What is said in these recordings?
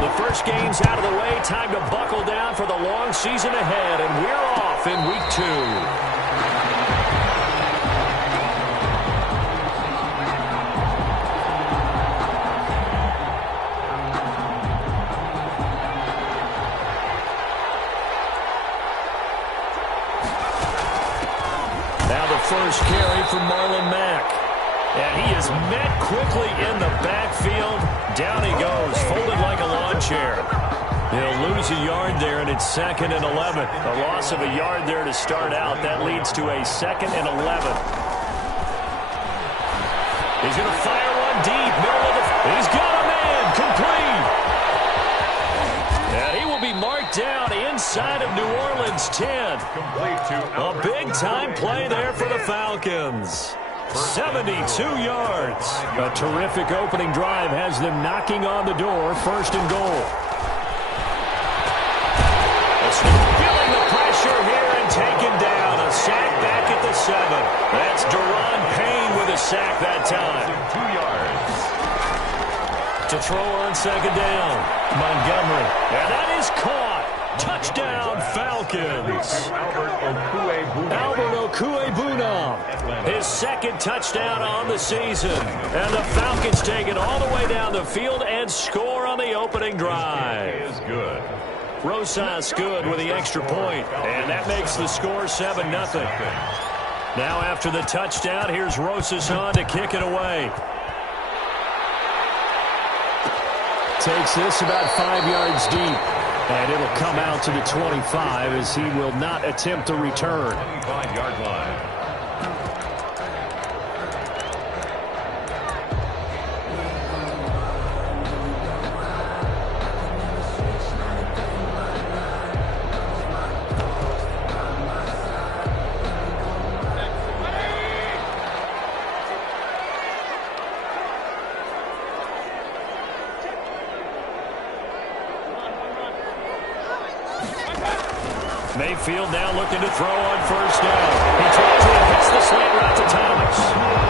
The first game's out of the way. Time to buckle down for the long season ahead, and we're off in week 2. Now the first carry from Marlon Mack. And he is met quickly in the backfield. Down he goes, folded like a lawn chair. He'll lose a yard there, and it's 2nd and 11. A loss of a yard there to start out. That leads to a 2nd and 11. He's going to fire one deep. He's got a man. Complete. And he will be marked down inside of New Orleans 10. A big-time play there for the Falcons. 72 yards. A terrific opening drive has them knocking on the door. 1st and goal. Feeling the pressure here and taken down. A sack back at the 7. That's Deron Payne with a sack that time. 2 yards. To throw on 2nd down. Montgomery. And that is caught. Touchdown, Falcons. Albert Okwuegbunam. His 2nd touchdown on the season. And the Falcons take it all the way down the field and score on the opening drive. Is good. Rosas good with the extra point. And that makes the score 7-0. Now after the touchdown, here's Rosas on to kick it away. Takes this about 5 yards deep. And it'll come out to the 25 as he will not attempt to return. 25-yard line. Mayfield now looking to throw on 1st down. He tries it, hits the slant route to Thomas.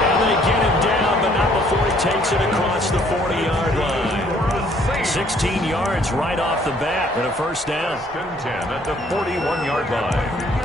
And they get him down, but not before he takes it across the 40-yard line. 16 yards right off the bat and a 1st down. 10 at the 41-yard line.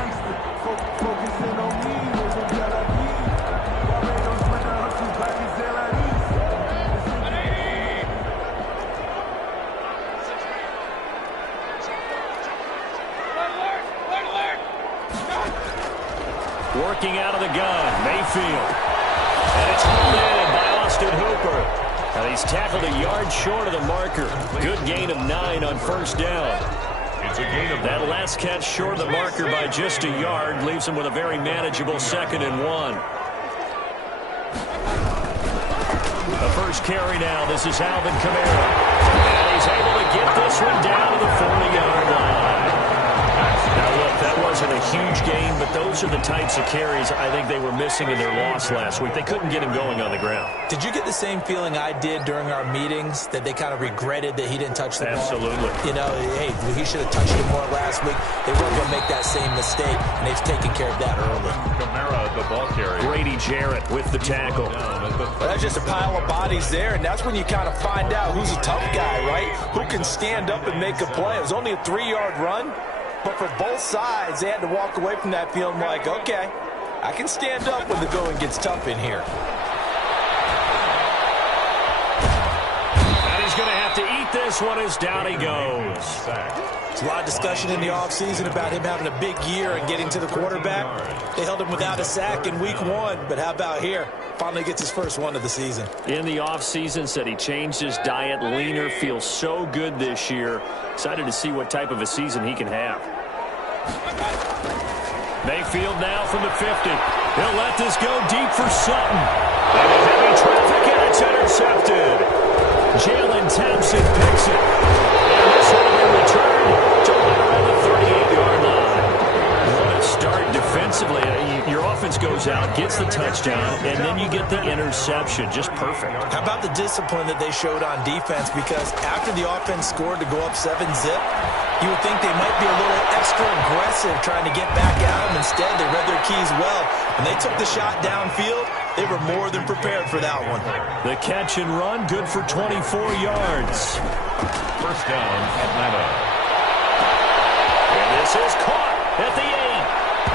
Working out of the gun, Mayfield. And it's hauled in by Austin Hooper. And he's tackled a yard short of the marker. Good gain of 9 on 1st down. It's a gain of that last catch short of the marker by just a yard leaves him with a very manageable 2nd and 1. The first carry now. This is Alvin Kamara. And he's able to get this one down to the 40-yard line. Now, look, that wasn't a huge game, but those are the types of carries I think they were missing in their loss last week. They couldn't get him going on the ground. Did you get the same feeling I did during our meetings, that they kind of regretted that he didn't touch the ball? Absolutely. You know, hey, he should have touched it more last week. They weren't going to make that same mistake, and they've taken care of that early. Kamara, the ball carrier. Grady Jarrett with the tackle. Well, that's just a pile of bodies there, and that's when you kind of find out who's a tough guy, right? Who can stand up and make a play. It was only a 3-yard run. But for both sides, they had to walk away from that feeling like, okay, I can stand up when the going gets tough in here. And he's going to have to eat this one as down he goes. There's a lot of discussion in the offseason about him having a big year and getting to the quarterback. They held him without a sack in week 1, but how about here? Finally gets his first one of the season. In the offseason, said he changed his diet, leaner, feels so good this year. Excited to see what type of a season he can have. Mayfield now from the 50. He'll let this go deep for Sutton. And a heavy traffic, and it's intercepted. Jalen Thompson picks it. And this will be returned to right around the 38-yard line. What a start defensively. Your offense goes out, gets the touchdown, and then you get the interception. Just perfect. How about the discipline that they showed on defense? Because after the offense scored to go up 7-zip, you would think they might be a little extra aggressive trying to get back at them. Instead, they read their keys well. When they took the shot downfield, they were more than prepared for that one. The catch and run, good for 24 yards. First Touchdown, Atlanta. And this is caught at the 8.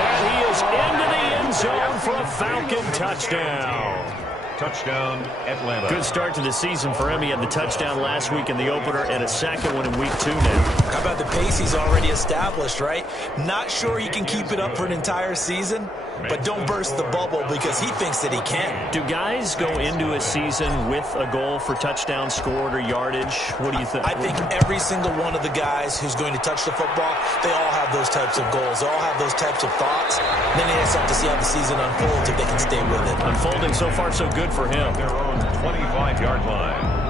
And he is into the end zone for a Falcon touchdown. Touchdown, Atlanta. Good start to the season for him. He had the touchdown last week in the opener and a second one in week 2 now. How about the pace he's already established, right? Not sure he can keep it up for an entire season, but don't burst the bubble because he thinks that he can. Do guys go into a season with a goal for touchdown scored or yardage? What do you think? I think every single one of the guys who's going to touch the football, they all have those types of goals. They all have those types of thoughts. Then they just have to see how the season unfolds if they can stay with it. Unfolding so far so good for him. Their own 25-yard line.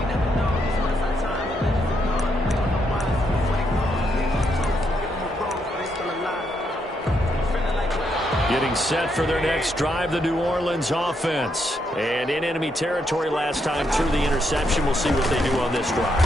Getting set for their next drive, the New Orleans offense. And in enemy territory last time through the interception. We'll see what they do on this drive.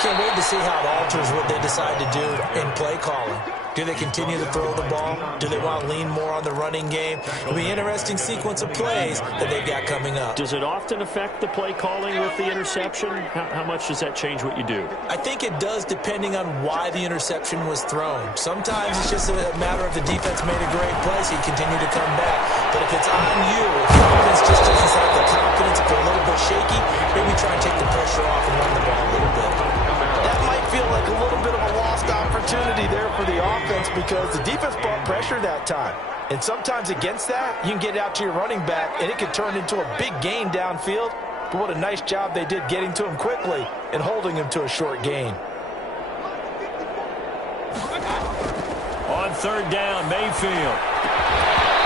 Can't wait to see how it alters what they decide to do in play calling. Do they continue to throw the ball? Do they want to lean more on the running game? It'll be an interesting sequence of plays that they've got coming up. Does it often affect the play calling with the interception? How much does that change what you do? I think it does depending on why the interception was thrown. Sometimes it's just a matter of the defense made a great play, so you continue to come back. But if it's on you, if the offense just doesn't have the confidence, if they're a little bit shaky, maybe try and take the pressure off and run the ball a little bit. That might feel like a little bit of a lost opportunity there for the offense because the defense brought pressure that time. And sometimes against that, you can get it out to your running back, and it can turn into a big gain downfield. But what a nice job they did getting to him quickly and holding him to a short gain. On third down, Mayfield.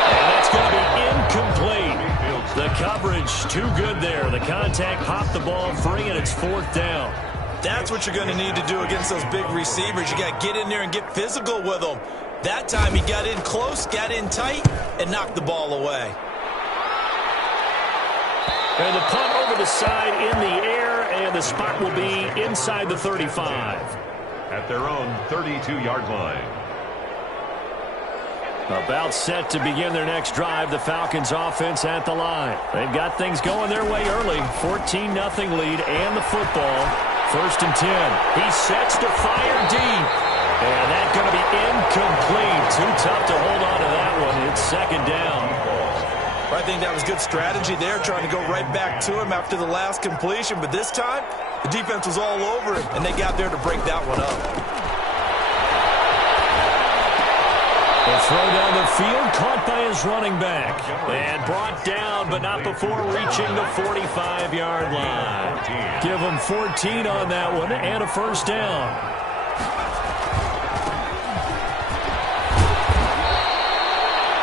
And that's going to be incomplete. The coverage too good there. The contact popped the ball free, and it's fourth down. That's what you're going to need to do against those big receivers. You got to get in there and get physical with them. That time he got in close, got in tight, and knocked the ball away. And the punt over the side in the air, and the spot will be inside the 35. At their own 32-yard line. About set to begin their next drive, the Falcons offense at the line. They've got things going their way early. 14-0 lead and the football. First and 10. He sets to fire deep. And that's going to be incomplete. Too tough to hold on to that one. It's second down. I think that was good strategy there, trying to go right back to him after the last completion. But this time, the defense was all over it, and they got there to break that one up. The throw down the field, caught by his running back. And brought down, but not before reaching the 45-yard line. Give him 14 on that one, and a first down.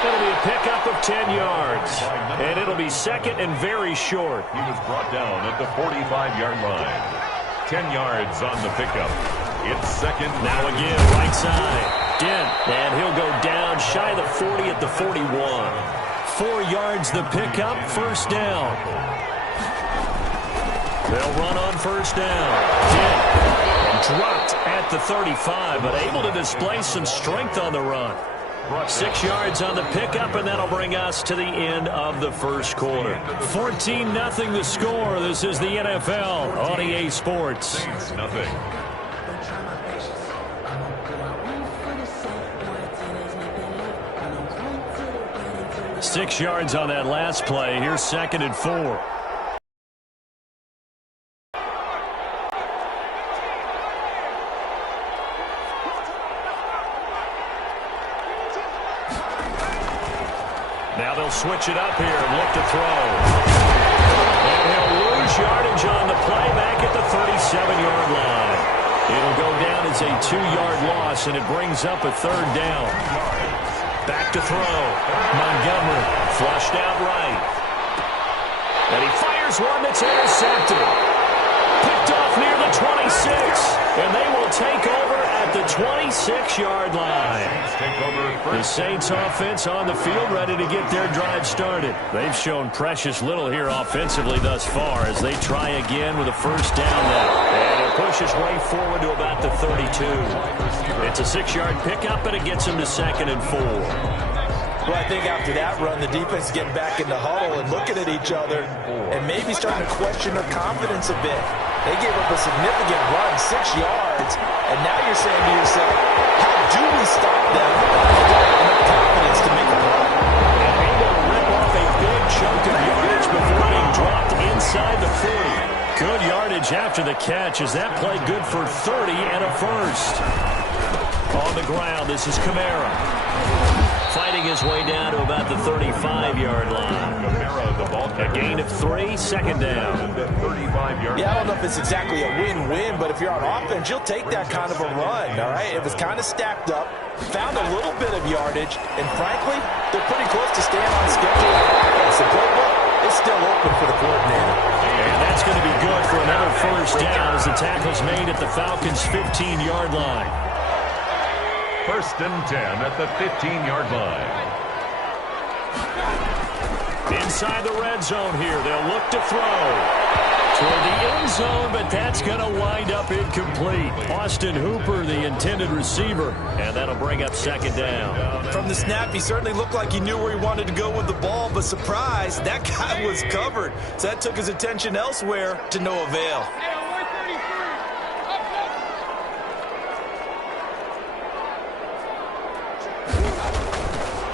It'll be a pickup of 10 yards. And it'll be second and very short. He was brought down at the 45-yard line. 10 yards on the pickup. It's second. Now again, right side. Dent, and he'll go down shy of the 40 at the 41. 4 yards the pickup, first down. They'll run on first down. Dent, and dropped at the 35, but able to display some strength on the run. 6 yards on the pickup, and that'll bring us to the end of the first quarter. 14-0 the score. This is the NFL on EA Sports. Nothing. 6 yards on that last play. Here's second and 4. Now they'll switch it up here and look to throw. And he'll lose yardage on the play back at the 37-yard line. It'll go down as a 2-yard loss, and it brings up a third down. Back to throw. Montgomery flushed out right. And he fires one that's intercepted. Picked off near the 26. And they will take over at the 26-yard line. The Saints offense on the field ready to get their drive started. They've shown precious little here offensively thus far as they try again with a first down now. And it pushes way forward to about the 32. It's a 6-yard pickup, and it gets him to second and 4. Well, I think after that run, the defense is getting back in the huddle and looking at each other and maybe starting to question their confidence a bit. They gave up a significant run, 6 yards, And now you're saying to yourself, how do we stop them and enough confidence to make a play? And able to rip off a big chunk of yardage before being dropped inside the 40. Good yardage after the catch. Is that play good for 30 and a first? On the ground, this is Kamara. Fighting his way down to about the 35-yard line. A gain of 3, second down. Yeah, I don't know if it's exactly a win-win, but if you're on offense, you'll take that kind of a run, all right? It was kind of stacked up, found a little bit of yardage, and frankly, they're pretty close to staying on schedule. The playbook is still open for the coordinator. And that's going to be good for another first down as the tackle's made at the Falcons' 15-yard line. First and 10 at the 15-yard line. Inside the red zone here. They'll look to throw toward the end zone, but that's going to wind up incomplete. Austin Hooper, the intended receiver, and that'll bring up second down. From the snap, he certainly looked like he knew where he wanted to go with the ball, but surprise, that guy was covered. So that took his attention elsewhere to no avail.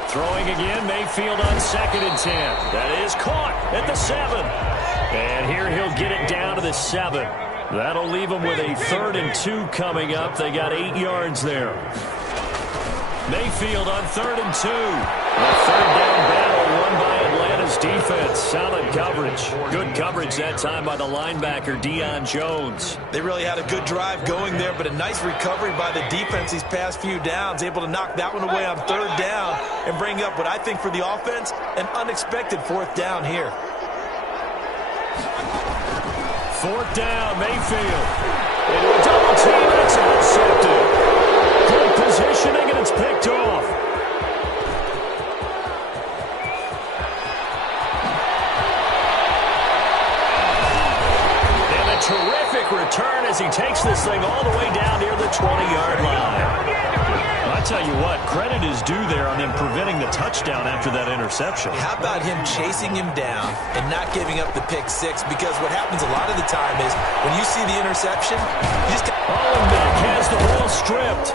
Throwing again, Mayfield on second and 10. That is caught at the 7. And here he'll get it down to the 7. That'll leave him with a 3rd and 2 coming up. They got 8 yards there. Mayfield on 3rd and 2. A 3rd down battle won by Atlanta's defense. Solid coverage. Good coverage that time by the linebacker, Deion Jones. They really had a good drive going there, but a nice recovery by the defense these past few downs. Able to knock that one away on 3rd down and bring up what I think for the offense, an unexpected 4th down here. 4th down, Mayfield. Into a double team, and it's intercepted. Good positioning, and it's picked off. And a terrific return as he takes this thing all the way down near the 20-yard line. I tell you what, credit is due there on them preventing the touchdown after that interception. How about him chasing him down and not giving up the pick 6? Because what happens a lot of the time is when you see the interception, you just... And Mack has the ball stripped.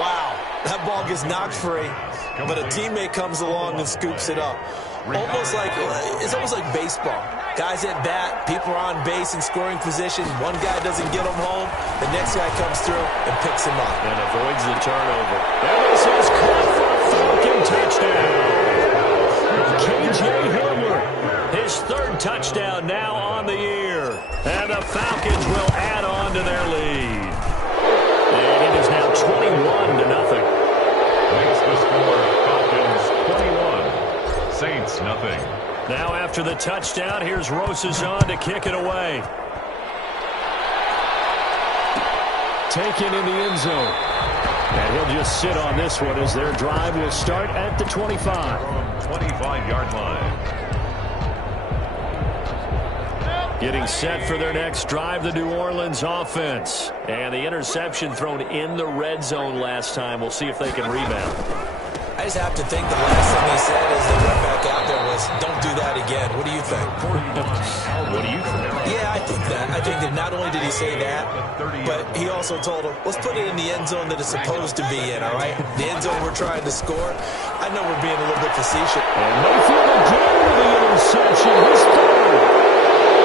Wow, that ball gets knocked free, but a teammate comes along and scoops it up. It's almost like baseball. Guys at bat, people are on base in scoring position. One guy doesn't get him home. The next guy comes through and picks him up. And avoids the turnover. And this is caught for a Falcon touchdown. K.J. Hamler, his 3rd touchdown now on the year. And the Falcons will add on to their lead. And it is now 21-0. Makes the score Falcons 21, Saints nothing. Now after the touchdown, here's Rosazon to kick it away. Taken in the end zone. And he'll just sit on this one as their drive will start at the 25. From 25-yard line. Getting set for their next drive, the New Orleans offense. And the interception thrown in the red zone last time. We'll see if they can rebound. I just have to think the last thing they said as they went back out there was, don't do that again. What do you think? What do you think? Yeah, I think that. I think that not only did he say that, but he also told him, let's put it in the end zone that it's supposed to be in, all right? The end zone we're trying to score. I know we're being a little bit facetious. And Mayfield again with the interception. His 3rd.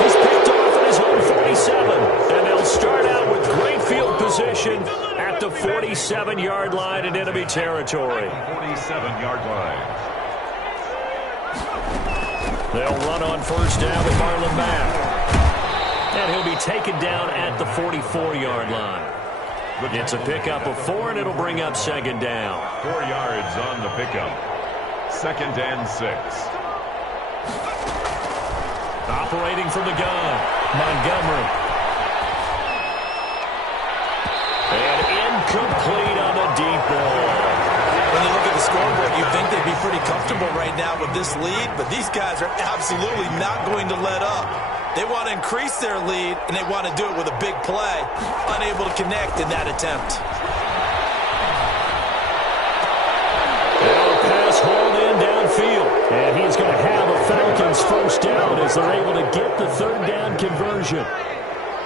He's picked off at his own 47. And they'll start out with great field position at the 47-yard line in enemy territory. 47-yard line. They'll run on first down with Marlon Mack. And he'll be taken down at the 44-yard line. It's a pickup of 4, and it'll bring up second down. 4 yards on the pickup. 2nd and 6. Operating from the gun, Montgomery. And incomplete on the deep ball. When you look at the scoreboard, you'd think they'd be pretty comfortable right now with this lead, but these guys are absolutely not going to let up. They want to increase their lead, and they want to do it with a big play. Unable to connect in that attempt. Pass hauled in downfield, and he's going to have a Falcons first down as they're able to get the 3rd down conversion.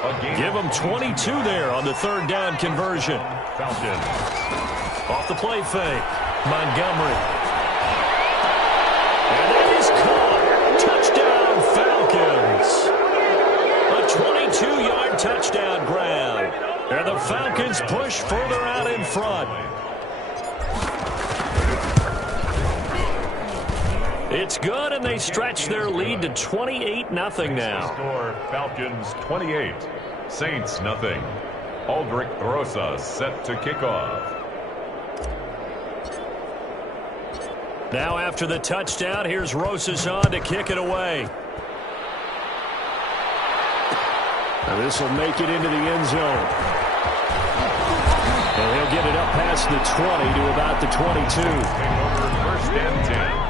Give them 22 there on the third down conversion. Falcons. Off the play fake. Montgomery. And that is caught. Touchdown, Falcons. A 22-yard touchdown grab. And the Falcons push further out in front. It's good, and they stretch their lead to 28-0 now. Score, Falcons 28, Saints nothing. Aldrich Rosa set to kick off. Now after the touchdown, here's Rosas on to kick it away. Now this will make it into the end zone. And he'll get it up past the 20 to about the 22. Take over first and 10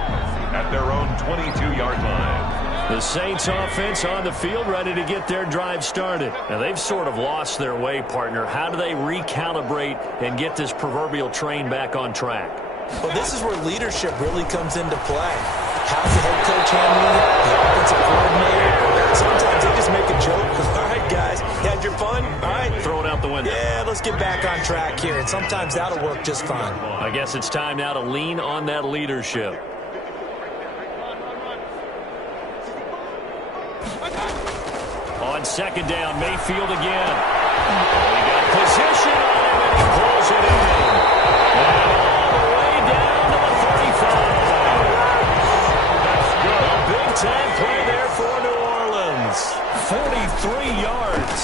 at their own 22-yard line. The Saints offense on the field ready to get their drive started. Now they've sort of lost their way, partner. How do they recalibrate and get this proverbial train back on track? Well, this is where leadership really comes into play. How's the head coach handling it? The offensive coordinator? Sometimes they just make a joke. All right, guys, you had your fun? All right. Throw it out the window. Yeah, let's get back on track here. And sometimes that'll work just fine. I guess it's time now to lean on that leadership. On second down, Mayfield again. He got position on him, and he pulls it in. And all the way down to the 35. A big-time play there for New Orleans. 43 yards.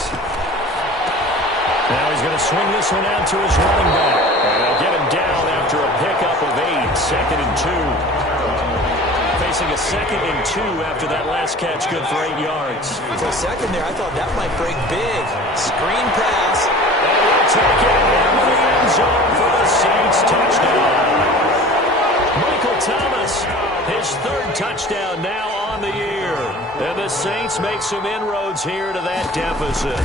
Now he's going to swing this one out to his running back. And they'll get him down after a pickup of 8, 2nd and 2. Facing a 2nd and 2 after that last catch, good for 8 yards. For a second there, I thought that might break big. Screen pass. And we'll take it into the end zone for the Saints touchdown. Michael Thomas, his 3rd touchdown now on the year. And the Saints make some inroads here to that deficit.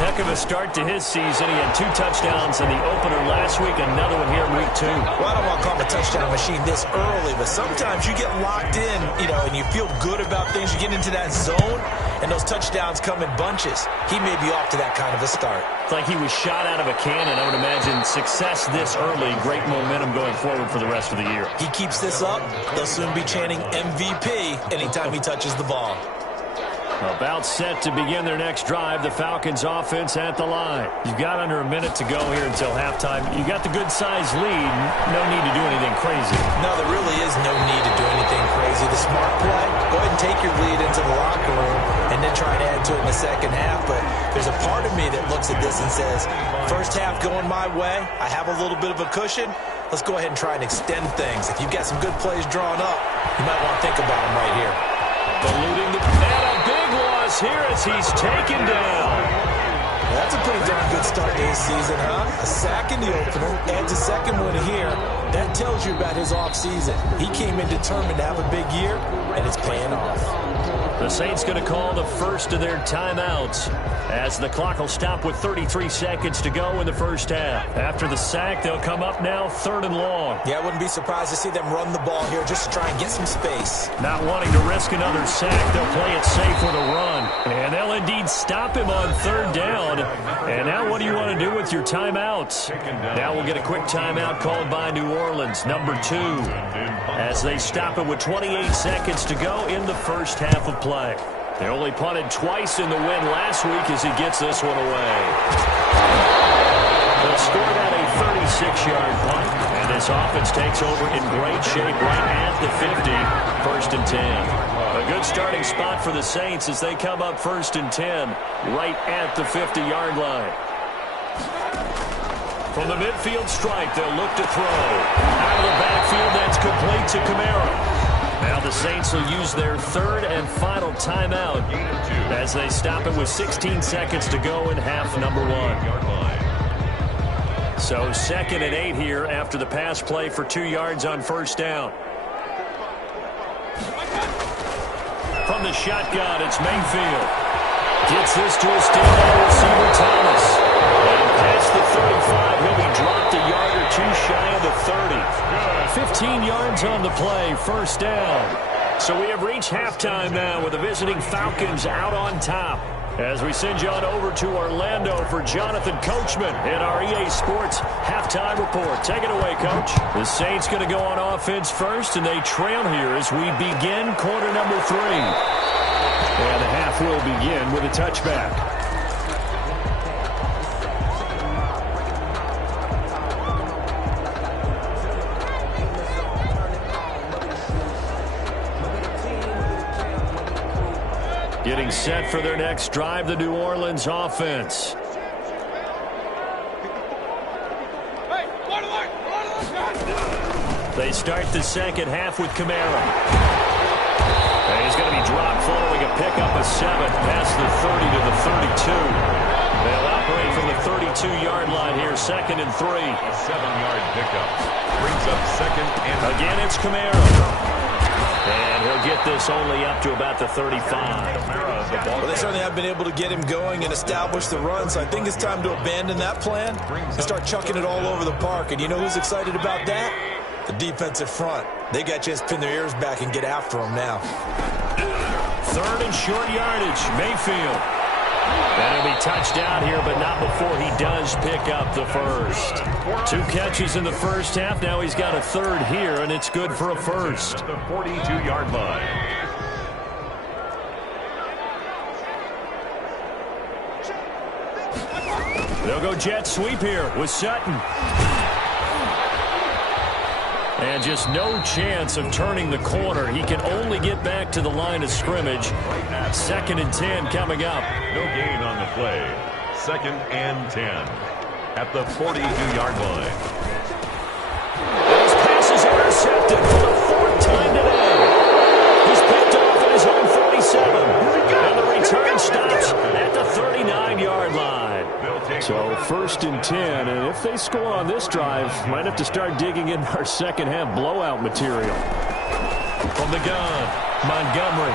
Heck of a start to his season. He had 2 touchdowns in the opener last week, another one here in week 2. Well, I don't want to call him a touchdown machine this early, but sometimes you get locked in, and you feel good about things. You get into that zone, and those touchdowns come in bunches. He may be off to that kind of a start. It's like he was shot out of a cannon. I would imagine success this early, great momentum going forward for the rest of the year. He keeps this up, they'll soon be chanting MVP anytime he touches the ball. About set to begin their next drive, the Falcons offense at the line. You've got under a minute to go here until halftime. You got the good-sized lead. No need to do anything crazy. No, there really is no need to do anything crazy. The smart play, go ahead and take your lead into the locker room and then try and add to it in the second half. But there's a part of me that looks at this and says, first half going my way, I have a little bit of a cushion. Let's go ahead and try and extend things. If you've got some good plays drawn up, you might want to think about them right here. Eluding the and a big loss here as he's taken down. That's a pretty darn good start to his season, huh? A sack in the opener, adds a second one here. That tells you about his offseason. He came in determined to have a big year, and it's paying off. The Saints going to call the first of their timeouts as the clock will stop with 33 seconds to go in the first half. After the sack, they'll come up now 3rd and long. Yeah, I wouldn't be surprised to see them run the ball here just to try and get some space. Not wanting to risk another sack, they'll play it safe with a run. And they'll indeed stop him on 3rd down. And now what do you want to do with your timeouts? Now we'll get a quick timeout called by New Orleans, number 2, as they stop it with 28 seconds to go in the first half of play. They only punted twice in the win last week as he gets this one away. They'll score that a 36-yard punt, and this offense takes over in great shape right at the 50, 1st and 10. A good starting spot for the Saints as they come up 1st and 10, right at the 50-yard line. From the midfield stripe, they'll look to throw. Out of the backfield, that's complete to Kamara. Now the Saints will use their 3rd and final timeout as they stop it with 16 seconds to go in half number 1. So 2nd and 8 here after the pass play for 2 yards on 1st down. From the shotgun, it's Mayfield. Gets this to his standout receiver, Thomas. And past the 35, he'll be dropped a yard or 2 shy of the 30. 15 yards on the play, 1st down. So we have reached halftime now with the visiting Falcons out on top. As we send you on over to Orlando for Jonathan Coachman in our EA Sports halftime report. Take it away, Coach. The Saints going to go on offense first, and they trail here as we begin quarter number 3. And the half will begin with a touchback. Getting set for their next drive, the New Orleans offense. They start the second half with Kamara. And he's going to be dropped following a pickup of 7 past the 30 to the 32. They'll operate from the 32-yard line here, 2nd and 3. A 7-yard pickup brings up 2nd and... Again, it's Kamara. And he'll get this only up to about the 35. Well, they certainly have been able to get him going and establish the run, so I think it's time to abandon that plan and start chucking it all over the park. And you know who's excited about that? The defensive front. They got a chance to pin their ears back and get after him now. 3rd and short yardage, Mayfield. And he'll be touchdown here, but not before he does pick up the first. 2 catches in the first half. Now he's got a 3rd here, and it's good for a first. The 42-yard line. They'll go jet sweep here with Sutton. And just no chance of turning the corner. He can only get back to the line of scrimmage. 2nd and 10 coming up. No gain on the play. 2nd and 10 at the 42-yard line. His pass is intercepted for the 4th time today. He's picked off at his own 47. And the return stops at the 39-yard line. So 1st and 10, and if they score on this drive, might have to start digging in our second half blowout material. From the gun, Montgomery.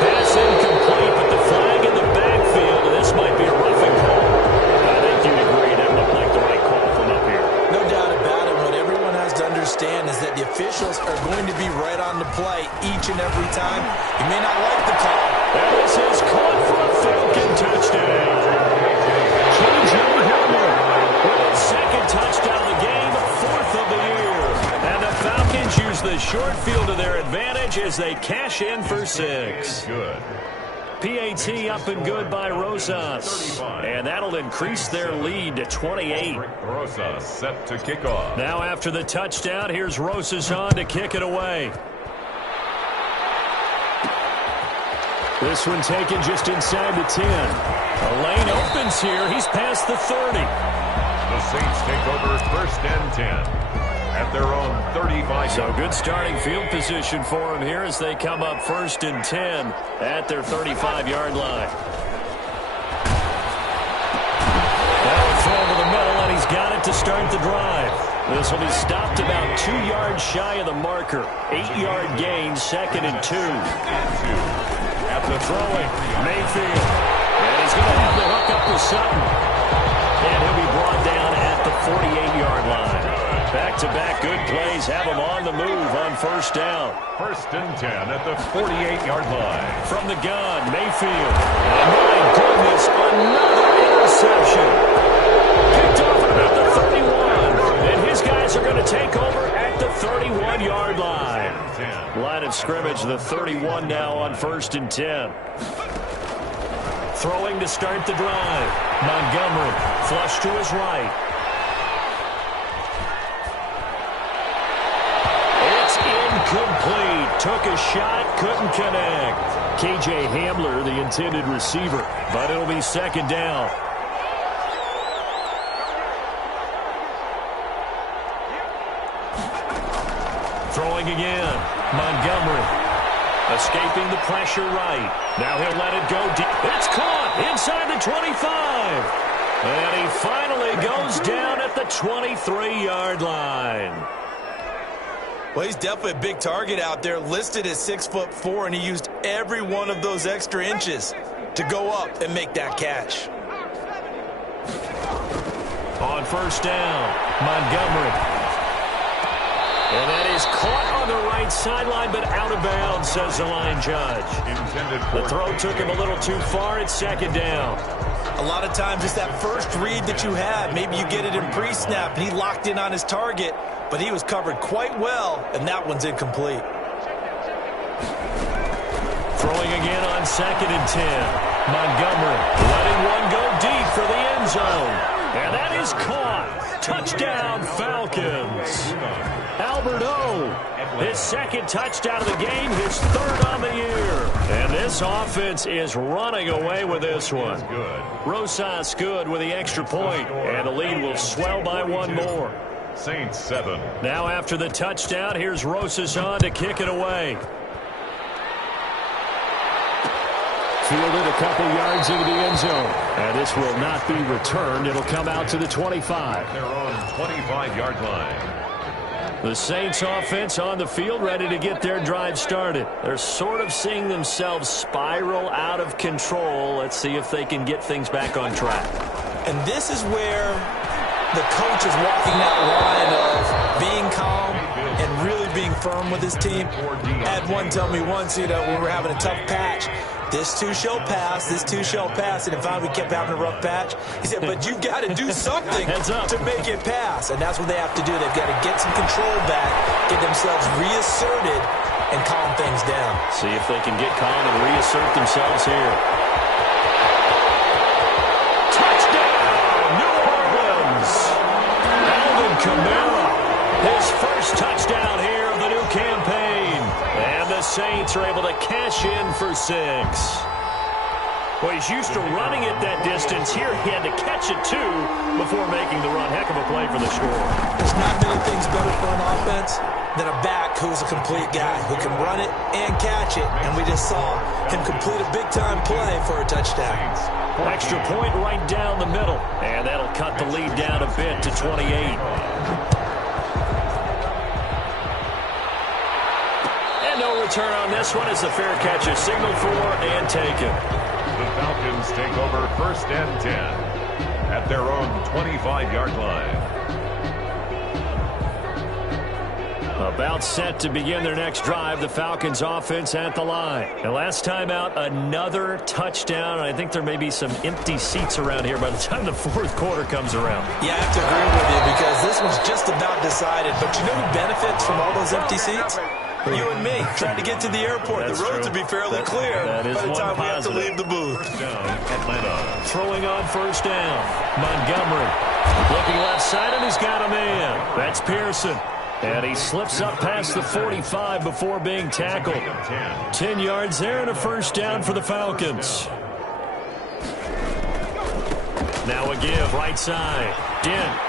Pass incomplete, but the flag in the backfield, and this might be a roughing call. I think you'd agree that looked like the right call from up here. No doubt about it. What everyone has to understand is that the officials are going to be right on the play each and every time. You may not like the call. That is his caught for a Falcon touchdown. K.J. Hamler with his 2nd touchdown of the game, 4th of the year. And the Falcons use the short field to their advantage as they cash in for 6. Good. PAT up and good by Rosas. And that'll increase their lead to 28. Rosas set to kick off. Now after the touchdown, here's Rosas on to kick it away. This one taken just inside the 10. A lane opens here. He's past the 30. The Saints take over 1st and 10 at their own 35. So good starting field position for him here as they come up 1st and 10 at their 35-yard line. Now a throw over the middle, and he's got it to start the drive. This will be stopped about 2 yards shy of the marker. 8-yard gain, 2nd and 2. At the throwing, Mayfield. And he's going to have to hook up with Sutton. And he'll be brought down at the 48-yard line. Back-to-back good plays have him on the move on 1st down. 1st and 10 at the 48-yard line. From the gun, Mayfield. And my goodness, another interception. Picked off at about the 31. And his guys are going to take over at the 31-yard line. Line of scrimmage, the 31 now on 1st and 10. Throwing to start the drive. Montgomery, flush to his right. It's incomplete. Took a shot, couldn't connect. K.J. Hamler, the intended receiver, but it'll be 2nd down. Throwing again. Montgomery escaping the pressure right. Now he'll let it go deep. It's caught inside the 25. And he finally goes down at the 23-yard line. Well, he's definitely a big target out there, listed as 6'4", and he used every one of those extra inches to go up and make that catch. On 1st down, Montgomery. And that is caught on the right sideline, but out of bounds, says the line judge. The throw took him a little too far. It's second down. A lot of times it's that first read that you have. Maybe you get it in pre-snap, and he locked in on his target, but he was covered quite well, and that one's incomplete. Throwing again on 2nd and 10. Montgomery letting one go deep for the end zone. And that is caught. Touchdown, Falcons. Albert O, his 2nd touchdown of the game, his 3rd on the year. And this offense is running away with this one. Rosas good with the extra point, and the lead will swell by one more. Saints 7. Now after the touchdown, here's Rosas on to kick it away. Fielded a couple yards into the end zone. And this will not be returned. It'll come out to the 25. They're on 25-yard line. The Saints offense on the field ready to get their drive started. They're sort of seeing themselves spiral out of control. Let's see if they can get things back on track. And this is where the coach is walking that line of being calm and really being firm with his team. I had one tell me once, when we were having a tough patch, this too shall pass, this too shall pass. And finally we kept having a rough patch. He said, but you've got to do something to make it pass. And that's what they have to do. They've got to get some control back, get themselves reasserted, and calm things down. See if they can get calm and reassert themselves here. Touchdown, New Orleans! Alvin Kamara, his first touchdown here of the new campaign. And the Saints are able to cash in for 6. Well, he's used to running it that distance. Here he had to catch it, too, before making the run. Heck of a play for the score. There's not many things better for an offense than a back who's a complete guy, who can run it and catch it. And we just saw him complete a big-time play for a touchdown. Extra point right down the middle. And that'll cut the lead down a bit to 28. No return on this one as the fair catch is signaled for and taken. The Falcons take over 1st and 10 at their own 25-yard line. About set to begin their next drive, the Falcons offense at the line. And last time out, another touchdown. I think there may be some empty seats around here by the time the 4th quarter comes around. Yeah, I have to agree with you because this one's just about decided. But you know who benefits from all those empty seats? You and me, trying to get to the airport. That's the roads true. will be fairly clear that is by the time one we have to positive. leave the booth. First down, Atlanta. Throwing on 1st down. Montgomery looking left side, and he's got a man. That's Pearson. And he slips up past the 45 before being tackled. 10 yards there and a 1st down for the Falcons. Now a give, right side. Dent.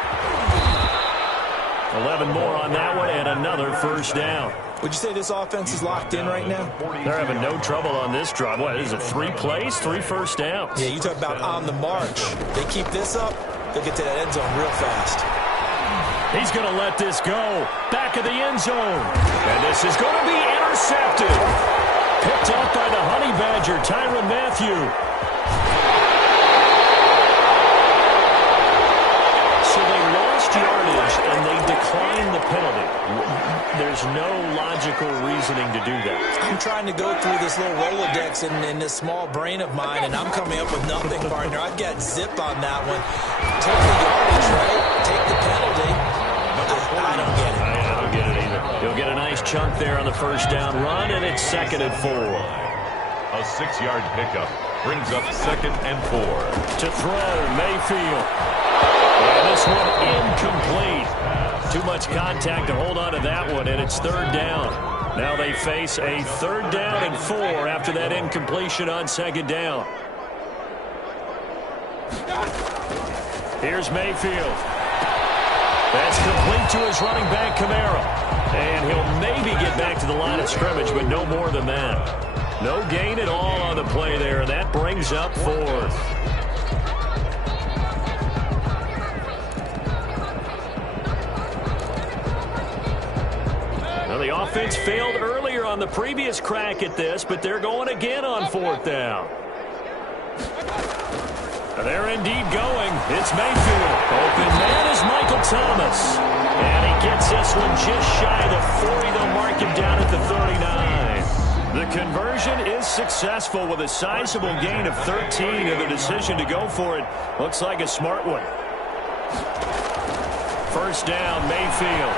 11 more on that one and another 1st down. Would you say this offense is locked in right now? They're having no trouble on this drive. What, is it 3 plays, 3 1st downs? Yeah, you talk about on the march. They keep this up, they'll get to that end zone real fast. He's going to let this go. Back of the end zone. And this is going to be intercepted. Picked up by the Honey Badger, Tyrann Mathieu. So they lost yardage and they declined the penalty. There's no logical reasoning to do that. I'm trying to go through this little Rolodex in this small brain of mine, and I'm coming up with nothing, partner. I've got zip on that one. Take the yardage, right? Take the penalty. I don't get it. I don't get it either. He'll get a nice chunk there on the 1st down run, and it's 2nd and 4. A 6-yard pickup brings up 2nd and 4. To throw, Mayfield. And this one incomplete. Too much contact to hold on to that one, and it's 3rd down. Now they face a 3rd down and 4 after that incompletion on 2nd down. Here's Mayfield. That's complete to his running back, Kamara. And he'll maybe get back to the line of scrimmage, but no more than that. No gain at all on the play there, and that brings up 4th. Now the offense failed earlier on the previous crack at this, but they're going again on 4th down. They're indeed going. It's Mayfield. Open man is Michael Thomas. And he gets this one just shy of the 40. They'll mark him down at the 39. The conversion is successful with a sizable gain of 13, and the decision to go for it looks like a smart one. First down, Mayfield.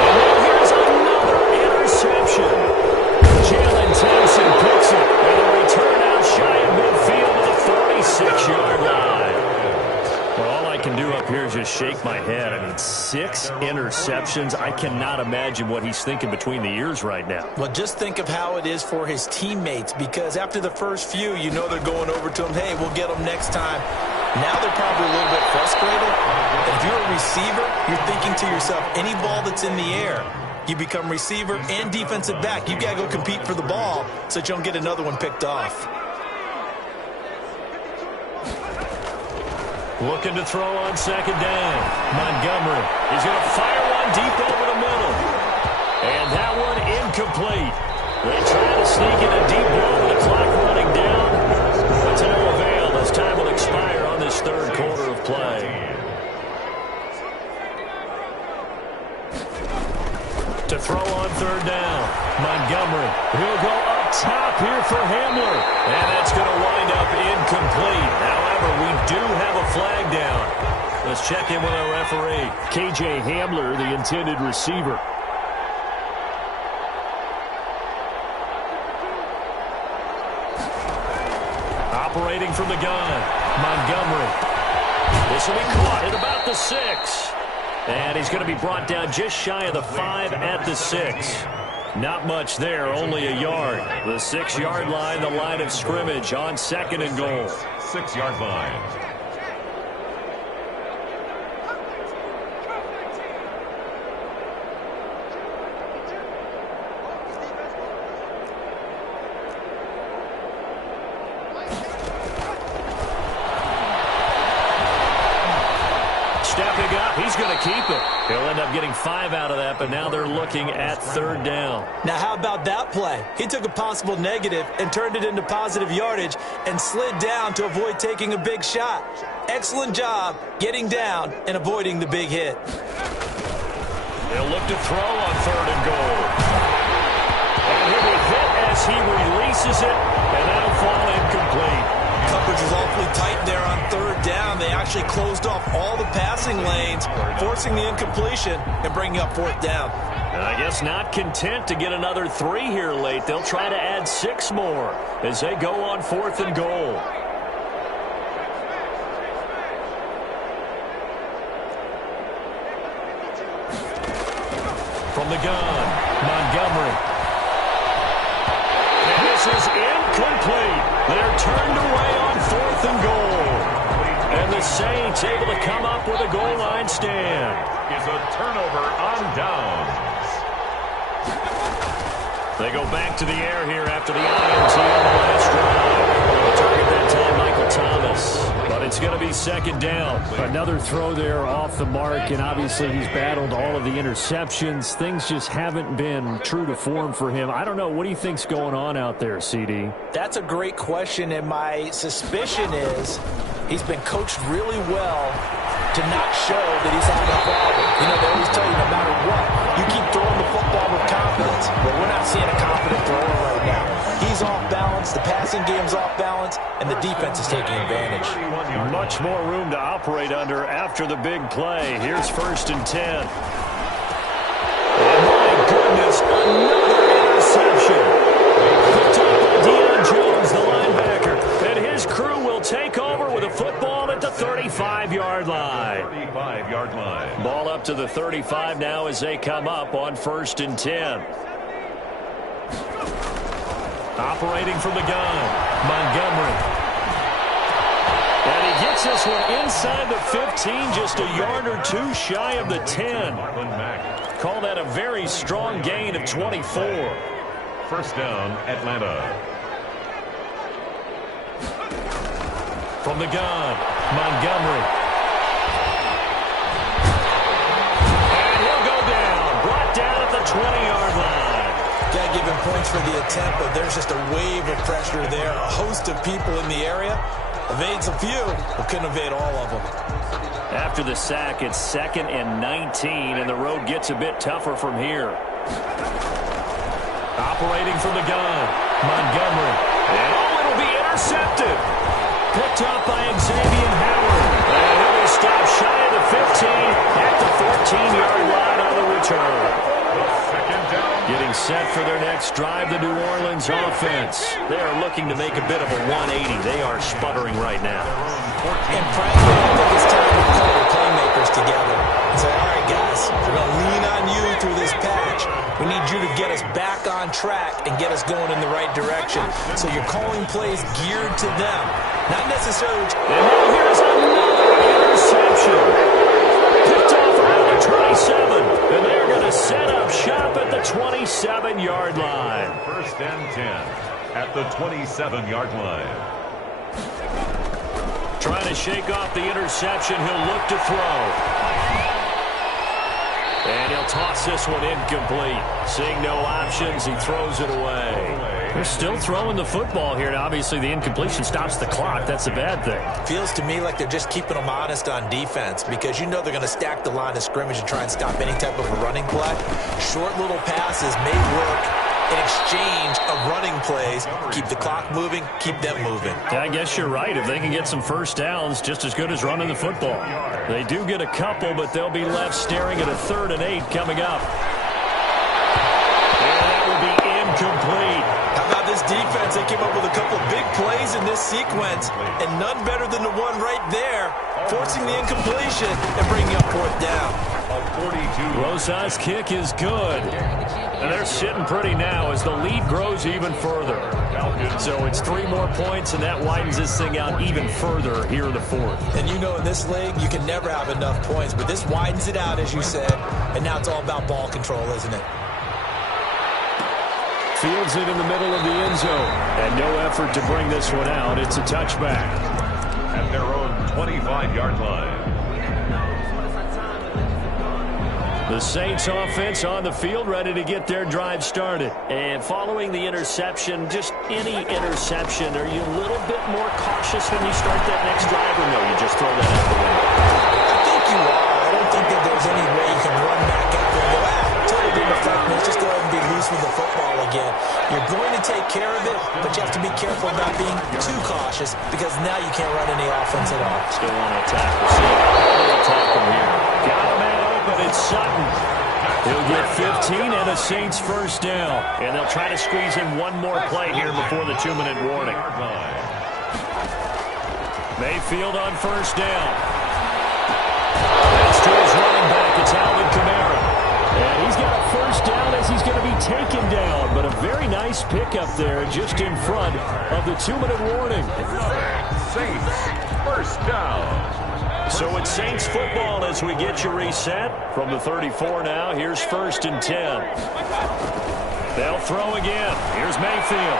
And then here's another interception. Jalen Thompson picks it, and a return out shy of midfield to the 46-yard line. Well, all I can do up here is just shake my head. I mean, 6 interceptions. I cannot imagine what he's thinking between the ears right now. Well, just think of how it is for his teammates, because after the first few, you know they're going over to him, hey, we'll get them next time. Now they're probably a little bit frustrated. And if you're a receiver, you're thinking to yourself, any ball that's in the air, you become receiver and defensive back. You got to go compete for the ball so that you don't get another one picked off. Looking to throw on second down. Montgomery is going to fire one deep over the middle. And that one incomplete. They try to sneak in a deep ball with the clock running down. But to no avail, as time will expire on this third quarter of play. To throw on third down. Montgomery. He'll go up top here for Hamler. And that's going to wind up incomplete. However, we do have a flag down. Let's check in with our referee. K.J. Hamler, the intended receiver. Operating from the gun. Montgomery. This will be caught at about the 6. And he's going to be brought down just shy of the 5 at the 6. Not much there, only a yard. The 6-yard line, the line of scrimmage on second and goal. 6-yard line. Stepping up, he's going to keep it. He'll end up getting 5 out of that, but now they're looking at third down. Now, how about that play? He took a possible negative and turned it into positive yardage and slid down to avoid taking a big shot. Excellent job getting down and avoiding the big hit. They'll look to throw on third and goal. And he'll be hit as he releases it, and that'll fall incomplete. Coverage was awfully tight there on third down. They actually closed off all the passing lanes, forcing the incompletion and bringing up fourth down. And I guess not content to get another 3 here late. They'll try to add 6 more as they go on fourth and goal. From the gun, Montgomery. And this is incomplete. They're turned away on fourth and goal. And the Saints able to come up with a goal line stand. Is a turnover on downs. They go back to the air here after the INT on the last drive. The target that time, Michael Thomas. But it's going to be second down. Another throw there off the mark, and obviously he's battled all of the interceptions. Things just haven't been true to form for him. I don't know. What do you think's going on out there, CD? That's a great question, and my suspicion is he's been coached really well to not show that he's having a problem. You know, they always tell you no matter what, you keep throwing the football with confidence. But we're not seeing a confident thrower right now. He's off balance, the passing game's off balance, and the defense is taking advantage. Much more room to operate under after the big play. Here's first and 10. And my goodness, another interception. Picked up by Deion Jones, the linebacker. And his crew will take over with a football at the 35-yard line. 35-yard line. Ball up to the 35 now as they come up on first and 10. Operating from the gun, Montgomery. And he gets this one inside the 15, just a yard or 2 shy of the 10. Call that a very strong gain of 24. First down, Atlanta. From the gun, Montgomery. And he'll go down, brought down at the 20-yard line. Got to give him points for the attempt, but there's just a wave of pressure there. A host of people in the area. Evades a few, but couldn't evade all of them. After the sack, it's 2nd and 19, and the road gets a bit tougher from here. Operating from the gun, Montgomery. And it'll be intercepted. Picked up by Xavier Howard. And it will stop shy of the 15 at the 14-yard line on the return. Getting set for their next drive, the New Orleans offense. They are looking to make a bit of a 180. They are sputtering right now. And frankly, I think it's time to call the playmakers together and say, all right, guys, we're going to lean on you through this patch. We need you to get us back on track and get us going in the right direction. So you're calling plays geared to them, not necessarily. And now here's another interception. Picked off around the 27. And they're going to set up shop at the 27-yard line. 1st and 10 at the 27-yard line. Trying to shake off the interception. He'll look to throw. And he'll toss this one incomplete. Seeing no options, he throws it away. They're still throwing the football here. Now, obviously, the incompletion stops the clock. That's a bad thing. Feels to me like they're just keeping them honest on defense because you know they're going to stack the line of scrimmage and try and stop any type of a running play. Short little passes may work in exchange of running plays. Keep the clock moving, keep them moving. I guess you're right. If they can get some first downs, just as good as running the football. They do get a couple, but they'll be left staring at a 3rd and 8 coming up. And that will be incomplete. How about this defense? They came up with a couple of big plays in this sequence, and none better than the one right there, forcing the incompletion and bringing up 4th down. Rosa's kick is good. And they're sitting pretty now as the lead grows even further. So it's 3 more points, and that widens this thing out even further here in the 4th. And you know in this league, you can never have enough points, but this widens it out, as you said, and now it's all about ball control, isn't it? Fields it in the middle of the end zone. And no effort to bring this one out. It's a touchback. At their own 25-yard line. The Saints offense on the field, ready to get their drive started. And following the interception, just any interception, are you a little bit more cautious when you start that next drive, or no, you just throw that out the window? I think you are. I don't think that there's any way you can run back out there and go, totally didn't affect me. Let's just go ahead and be loose with the football again. You're going to take care of it, but you have to be careful about being too cautious because now you can't run any offense at all. Still want to attack. We'll see how attack from here. Got a man open. It's Sutton. He'll get 15 and a Saints first down. And they'll try to squeeze in one more play here before the 2-minute warning. Mayfield on first down. That's to his running back. It's Alvin Kamara. And he's got a first down as he's going to be taken down. But a very nice pickup there just in front of the 2-minute warning. Saints first down. So it's Saints football as we get you reset. From the 34 now, here's 1st and 10. They'll throw again. Here's Mayfield.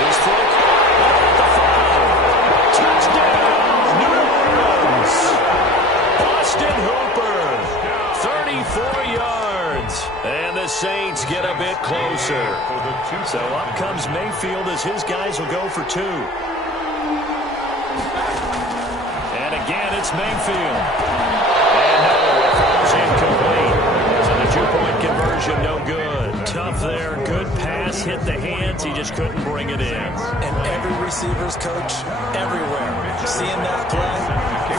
His foot at the 5. Touchdown, New Orleans. Austin Hooper, 34 yards. And the Saints get a bit closer. So up comes Mayfield as his guys will go for 2. Again, it's Mayfield. And no, it falls incomplete. So the 2-point conversion, no good. Tough there. Good pass, hit the hands. He just couldn't bring it in. And every receiver's coach, everywhere, seeing that play,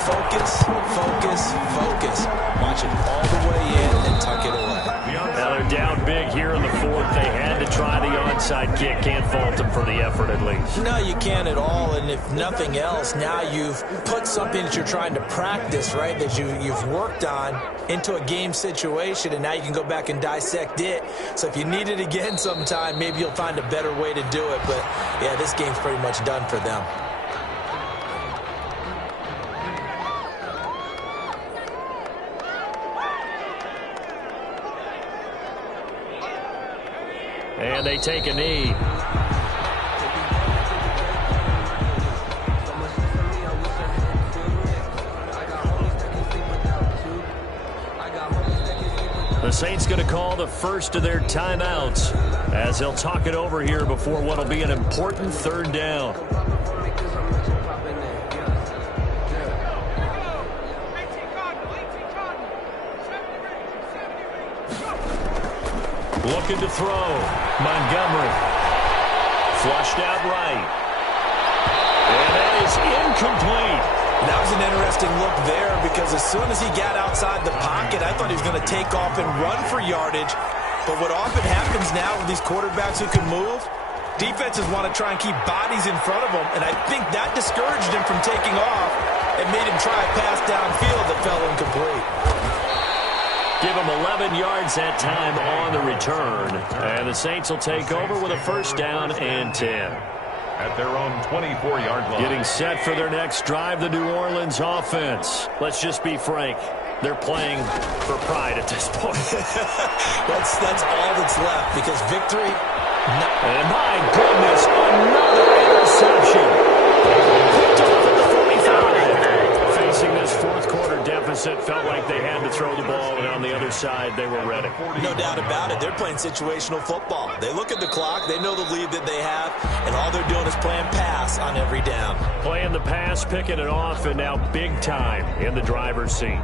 focus, focus, focus. Watch it all the way in and tuck it away. Now they're down big here in the 4th. They had to try the onside kick. Can't fault them for the effort at least. No, you can't at all. And if nothing else, now you've put something that you're trying to practice, right, that you've worked on into a game situation, and now you can go back and dissect it. So if you need it again sometime, maybe you'll find a better way to do it. But, yeah, this game's pretty much done for them. And they take a knee. The Saints going to call the first of their timeouts as they'll talk it over here before what will be an important 3rd down. looking to throw. Montgomery. Flushed out right. And that is incomplete. That was an interesting look there because as soon as he got outside the pocket, I thought he was going to take off and run for yardage. But what often happens now with these quarterbacks who can move, defenses want to try and keep bodies in front of them, and I think that discouraged him from taking off and made him try a pass downfield that fell incomplete. Give him 11 yards that time on the return. And the Saints will take over with a first down and 10. At their own 24-yard line. Getting set for their next drive, the New Orleans offense. Let's just be frank. They're playing for pride at this point. That's all that's left because victory... And my goodness, another interception. Picked off at the 45. Facing this fourth quarter deficit, felt like they had to throw the ball, and on the other side, they were ready. No doubt about it. They're playing situational football. They look at the clock, they know the lead that they have, and all they're doing is playing pass on every down. Playing the pass, picking it off, and now big time in the driver's seat.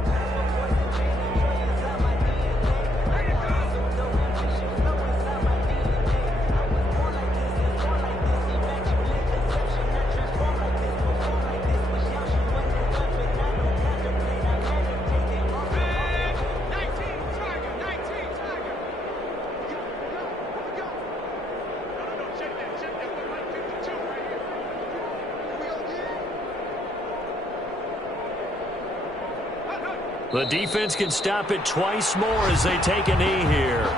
The defense can stop it twice more as they take a knee here.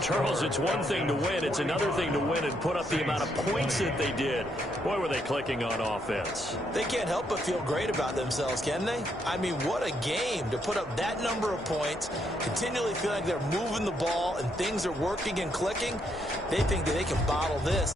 Charles, it's one thing to win. It's another thing to win and put up the amount of points that they did. Boy, were they clicking on offense. They can't help but feel great about themselves, can they? I mean, what a game to put up that number of points, continually feel like they're moving the ball and things are working and clicking. They think that they can bottle this.